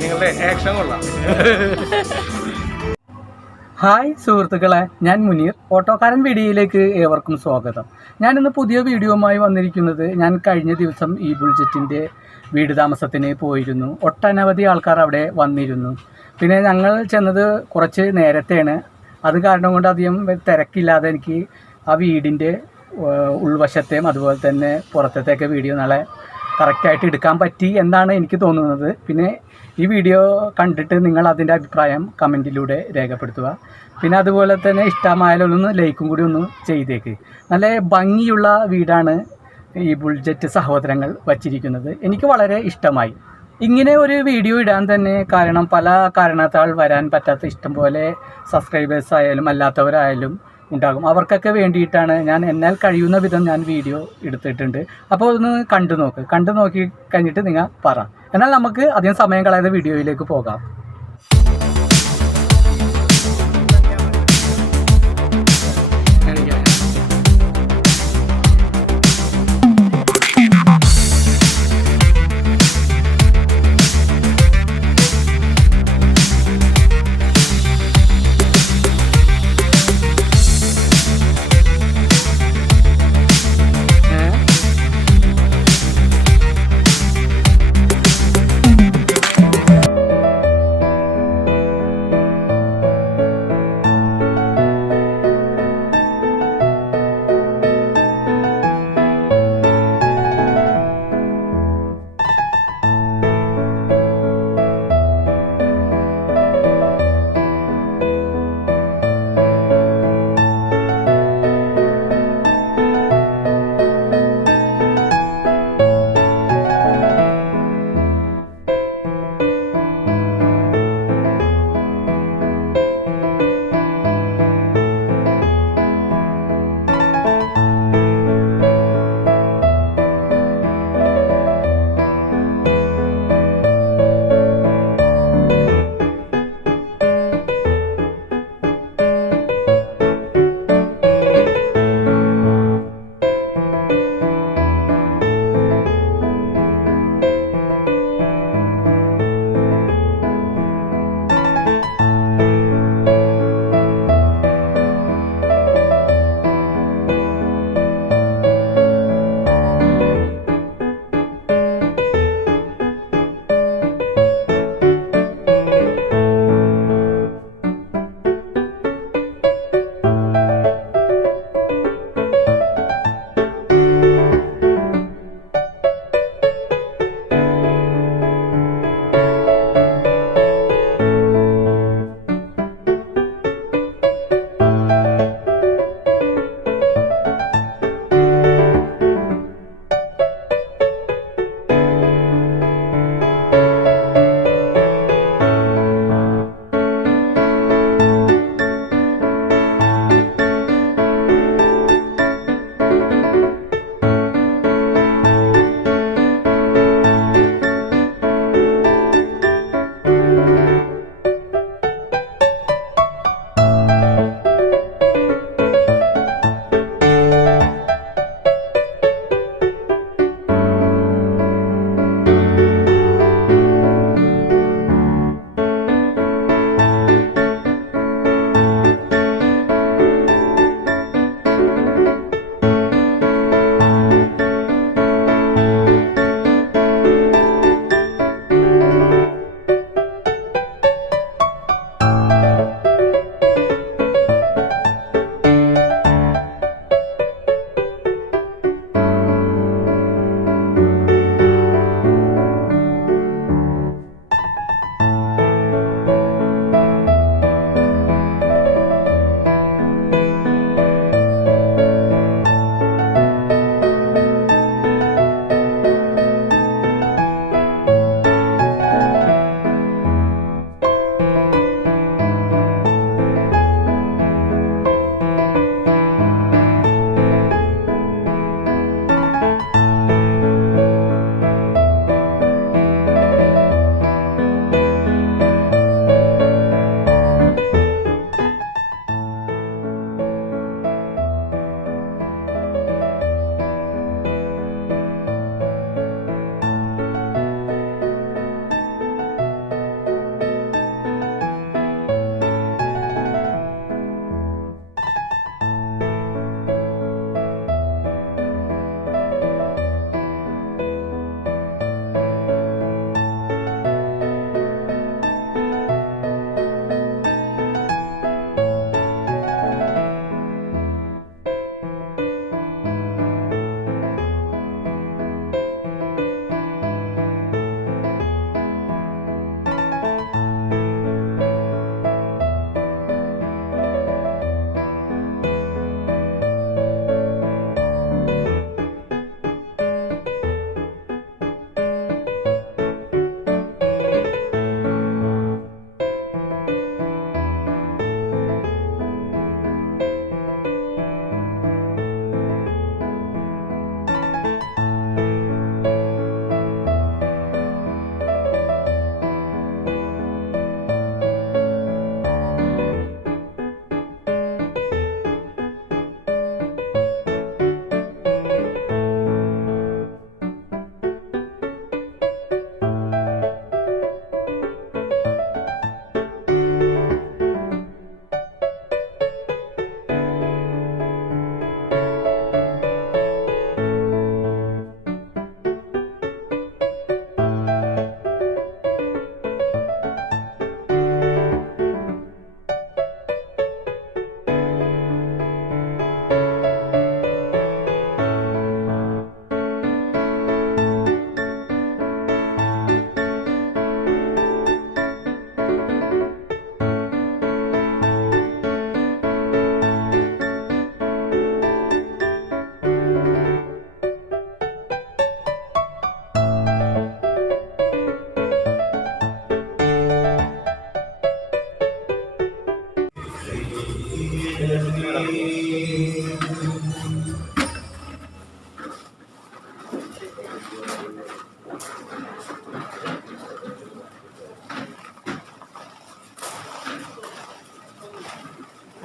നിങ്ങളുടെ ആക്ഷൻ കൊള്ളാം. ഹായ് സുഹൃത്തുക്കളെ, ഞാൻ മുനീർ. ഓട്ടോക്കാരൻ വീഡിയോയിലേക്ക് ഏവർക്കും സ്വാഗതം. ഞാനിന്ന് പുതിയ വീഡിയോയുമായി വന്നിരിക്കുന്നത്, ഞാൻ കഴിഞ്ഞ ദിവസം ഈ ബുൾജെറ്റിൻ്റെ വീട് താമസത്തിന് പോയിരുന്നു. ഒട്ടനവധി ആൾക്കാർ അവിടെ വന്നിരുന്നു. പിന്നെ ഞങ്ങൾ ചെന്നത് കുറച്ച് നേരത്തെയാണ്. അത് കാരണം കൊണ്ട് അധികം തിരക്കില്ലാതെ എനിക്ക് ആ വീടിൻ്റെ ഉൾവശത്തെയും അതുപോലെ തന്നെ പുറത്തെയൊക്കെ വീഡിയോ നാളെ കറക്റ്റായിട്ട് എടുക്കാൻ പറ്റി എന്നാണ് എനിക്ക് തോന്നുന്നത്. പിന്നെ ഈ വീഡിയോ കണ്ടിട്ട് നിങ്ങൾ അതിൻ്റെ അഭിപ്രായം കമൻറ്റിലൂടെ രേഖപ്പെടുത്തുക. പിന്നെ അതുപോലെ തന്നെ ഇഷ്ടമായാലൊന്ന് ലൈക്കും കൂടി ഒന്ന് ചെയ്തേക്ക്. നല്ല ഭംഗിയുള്ള വീടാണ് ഈ ബുൾജെറ്റ് സഹോദരങ്ങൾ വച്ചിരിക്കുന്നത്. എനിക്ക് വളരെ ഇഷ്ടമായി. ഇങ്ങനെ ഒരു വീഡിയോ ഇടാൻ തന്നെ കാരണം പല കാരണത്താൽ വരാൻ പറ്റാത്ത ഇഷ്ടം പോലെ സബ്സ്ക്രൈബേഴ്സ് ആയാലും അല്ലാത്തവരായാലും ഉണ്ടാകും. അവർക്കൊക്കെ വേണ്ടിയിട്ടാണ് ഞാൻ എന്നാൽ കഴിയുന്ന വിധം ഞാൻ വീഡിയോ എടുത്തിട്ടുണ്ട്. അപ്പോൾ ഒന്ന് കണ്ടു നോക്കി കഴിഞ്ഞിട്ട് നിങ്ങൾ പറ. എന്നാൽ നമുക്ക് അധികം സമയം കളയാതെ വീഡിയോയിലേക്ക് പോകാം.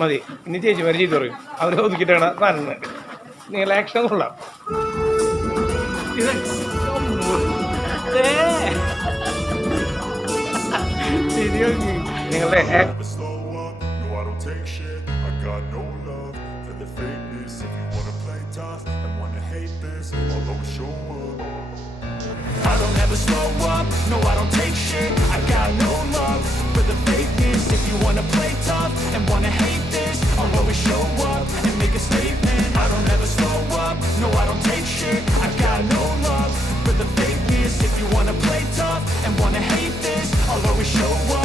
മതി. ഇനി ചേച്ചിമാർ ചെയ്തു പറയും. അവർ ഒതുക്കിയിട്ടാണ് പറഞ്ഞത്. നിങ്ങൾ ആക്ഷൻ കൊള്ളാം. നിങ്ങളുടെ Never slow up, no I don't take shit. I got no love for the fakeness. If you wanna play tough and wanna hate this, I'll always show up. I don't ever slow up, no I don't take shit. I got no love for the fakeness. If you wanna play tough and wanna hate this, I'll always show up and make a statement. I don't ever slow up, no I don't take shit. I got no love for the fakeness. If you wanna play tough and wanna hate this, I'll always show up